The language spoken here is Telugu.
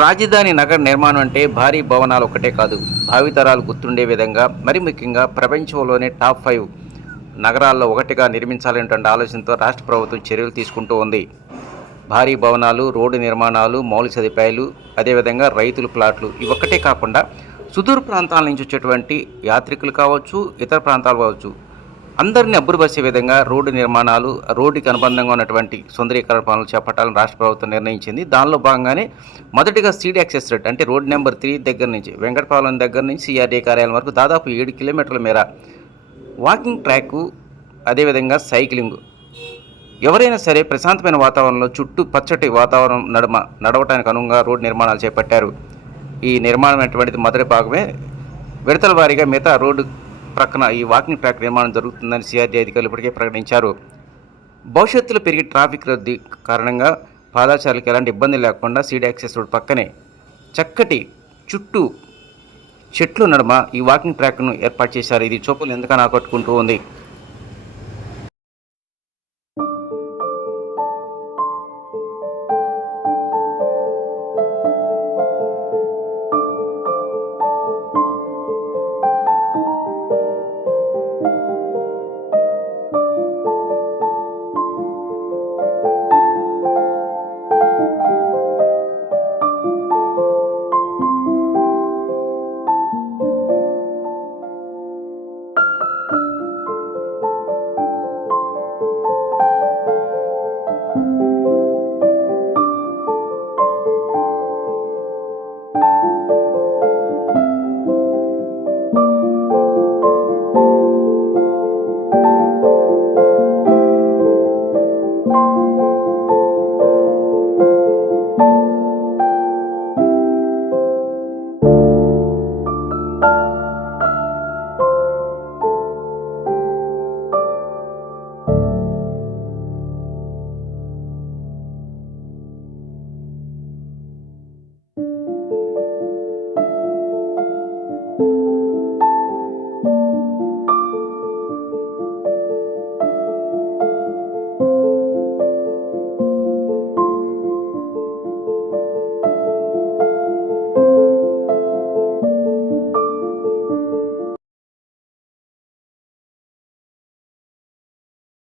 రాజధాని నగర నిర్మాణం అంటే భారీ భవనాలు ఒక్కటే కాదు, భావితరాలు గుర్తుండే విధంగా, మరి ముఖ్యంగా ప్రపంచంలోనే టాప్ 5 నగరాల్లో ఒకటిగా నిర్మించాలనేటువంటి ఆలోచనతో రాష్ట్ర ప్రభుత్వం చర్యలు తీసుకుంటూ ఉంది. భారీ భవనాలు, రోడ్డు నిర్మాణాలు, మౌలిక సదుపాయాలు, అదేవిధంగా రైతుల ప్లాట్లు ఇవొక్కటే కాకుండా సుదూర ప్రాంతాల నుంచి వచ్చేటువంటి యాత్రికులు కావచ్చు, ఇతర ప్రాంతాలు కావచ్చు, అందరినీ అబ్బురపరిచే విధంగా రోడ్డు నిర్మాణాలు, రోడ్డుకి అనుబంధంగా ఉన్నటువంటి సుందరీకరణ పనులు చేపట్టాలని రాష్ట్ర ప్రభుత్వం నిర్ణయించింది. దానిలో భాగంగానే మొదటిగా సీడ్ యాక్సెస్ రోడ్ అంటే రోడ్ నెంబర్ 3 దగ్గర నుంచి వెంకటపాలెం దగ్గర నుంచి సిఆర్డీ కార్యాలయం వరకు దాదాపు 7 కిలోమీటర్ల మేర వాకింగ్ ట్రాకు, అదేవిధంగా సైక్లింగ్, ఎవరైనా సరే ప్రశాంతమైన వాతావరణంలో చుట్టూ పచ్చటి వాతావరణం నడవటానికి అనుగుణంగా రోడ్డు నిర్మాణాలు చేపట్టారు. ఈ నిర్మాణం అటువంటిది మొదటి భాగమే. విడతల వారీగా మిగతా రోడ్డు ప్రక్కన ఈ వాకింగ్ ట్రాక్ నిర్మాణం జరుగుతుందని సిఆర్డీ అధికారులు ఇప్పటికే ప్రకటించారు. భవిష్యత్తులో పెరిగే ట్రాఫిక్ రద్దీ కారణంగా పాదచారులకు ఎలాంటి ఇబ్బంది లేకుండా సీడ్ యాక్సెస్ రోడ్ పక్కనే చక్కటి చుట్టూ చెట్లు నడుమ ఈ వాకింగ్ ట్రాక్ను ఏర్పాటు చేశారు. ఇది చూపులు ఎంతగానో ఆకట్టుకుంటూ ఉంది.